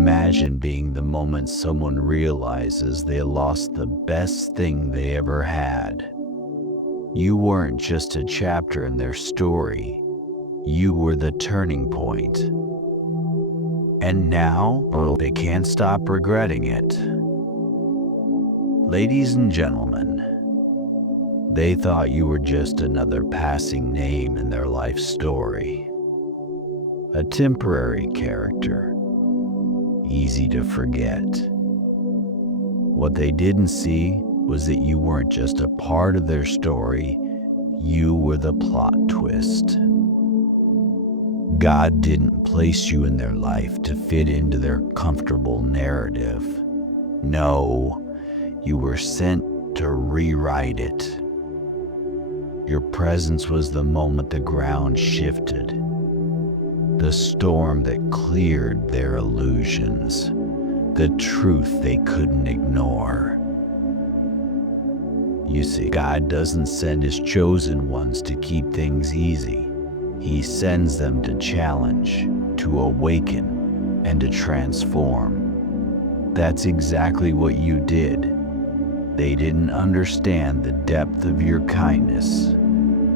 Imagine being the moment someone realizes they lost the best thing they ever had. You weren't just a chapter in their story, you were the turning point. And now, they can't stop regretting it. Ladies and gentlemen, they thought you were just another passing name in their life story. A temporary character, easy to forget. What they didn't see was that you weren't just a part of their story, you were the plot twist. God didn't place you in their life to fit into their comfortable narrative. No, you were sent to rewrite it. Your presence was the moment the ground shifted, the storm that cleared their illusions, the truth they couldn't ignore. You see, God doesn't send his chosen ones to keep things easy. He sends them to challenge, to awaken, and to transform. That's exactly what you did. They didn't understand the depth of your kindness,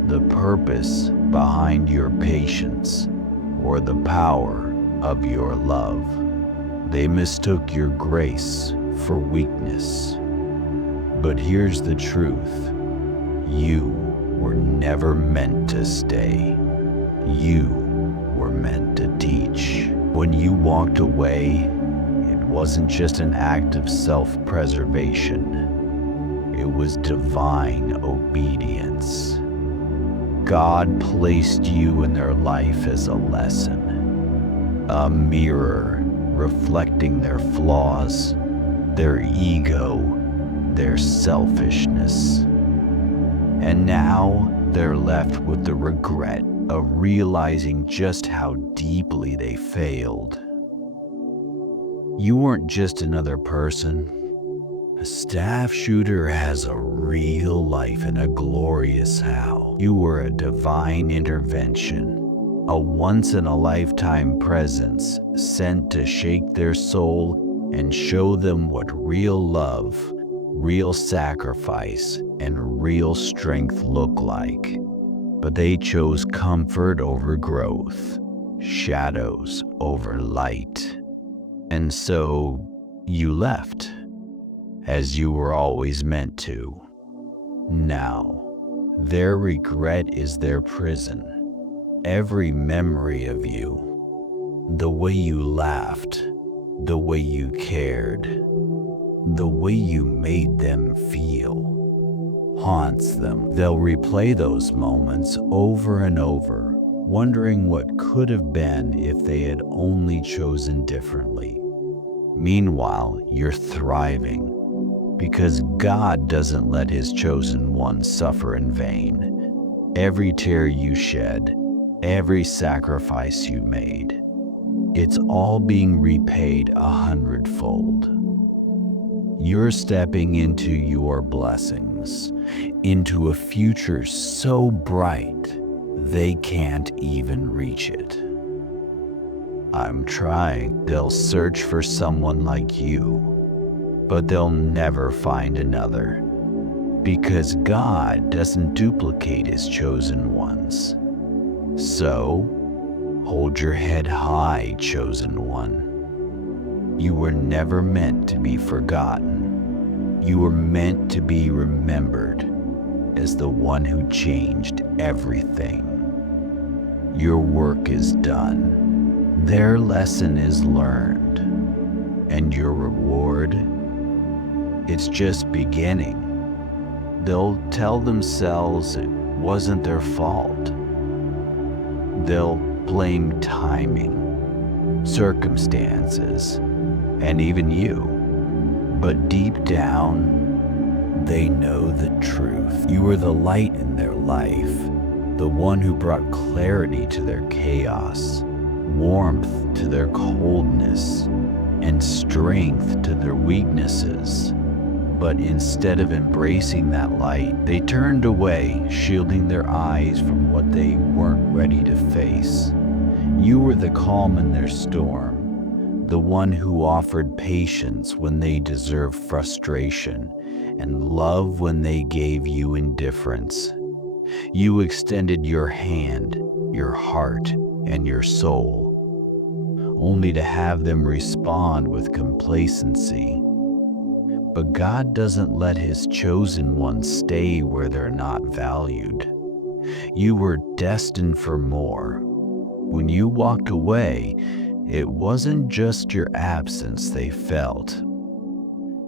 the purpose behind your patience, or the power of your love. They mistook your grace for weakness. But here's the truth. You were never meant to stay. You were meant to teach. When you walked away, it wasn't just an act of self-preservation. It was divine obedience. God placed you in their life as a lesson, a mirror reflecting their flaws, their ego, their selfishness. And now they're left with the regret of realizing just how deeply they failed. You weren't just another person. A staff shooter has a real life and a glorious how. You were a divine intervention, a once-in-a-lifetime presence sent to shake their soul and show them what real love, real sacrifice, and real strength look like. But they chose comfort over growth, shadows over light. And so you left, as you were always meant to. Now, their regret is their prison. Every memory of you, the way you laughed, the way you cared, the way you made them feel, haunts them. They'll replay those moments over and over, wondering what could have been if they had only chosen differently. Meanwhile, you're thriving, because God doesn't let his chosen ones suffer in vain. Every tear you shed, every sacrifice you made, it's all being repaid 100-fold. You're stepping into your blessings, into a future so bright they can't even reach it. I'm trying. They'll search for someone like you, but they'll never find another, because God doesn't duplicate his chosen ones. So, hold your head high, chosen one. You were never meant to be forgotten. You were meant to be remembered as the one who changed everything. Your work is done. Their lesson is learned. And your reward? It's just beginning. They'll tell themselves it wasn't their fault. They'll blame timing, circumstances, and even you. But deep down, they know the truth. You were the light in their life, the one who brought clarity to their chaos, warmth to their coldness, and strength to their weaknesses. But instead of embracing that light, they turned away, shielding their eyes from what they weren't ready to face. You were the calm in their storm, the one who offered patience when they deserved frustration and love when they gave you indifference. You extended your hand, your heart, and your soul, only to have them respond with complacency. But God doesn't let His chosen ones stay where they're not valued. You were destined for more. When you walked away, it wasn't just your absence they felt.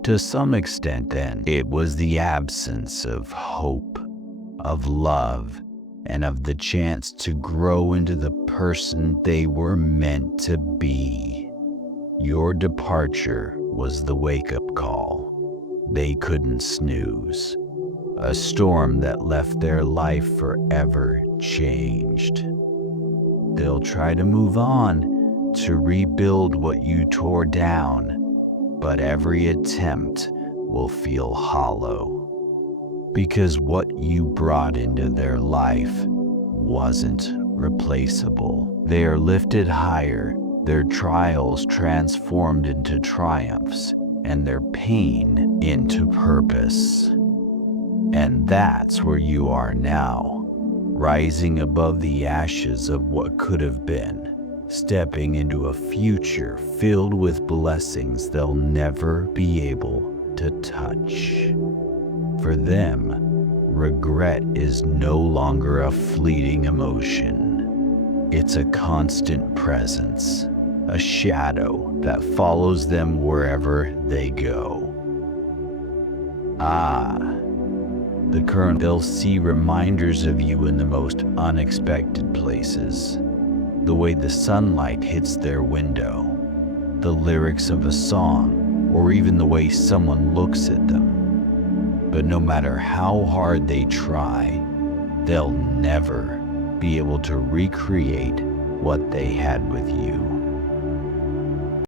To some extent, then, it was the absence of hope, of love, and of the chance to grow into the person they were meant to be. Your departure was the wake-up call. They couldn't snooze. A storm that left their life forever changed. They'll try to move on, to rebuild what you tore down, but every attempt will feel hollow. Because what you brought into their life wasn't replaceable. They are lifted higher, their trials transformed into triumphs, and their pain into purpose. And that's where you are now, rising above the ashes of what could have been, stepping into a future filled with blessings they'll never be able to touch. For them, regret is no longer a fleeting emotion. It's a constant presence, a shadow that follows them wherever they go. The current, they'll see reminders of you in the most unexpected places. The way the sunlight hits their window, the lyrics of a song, or even the way someone looks at them. But no matter how hard they try, they'll never be able to recreate what they had with you.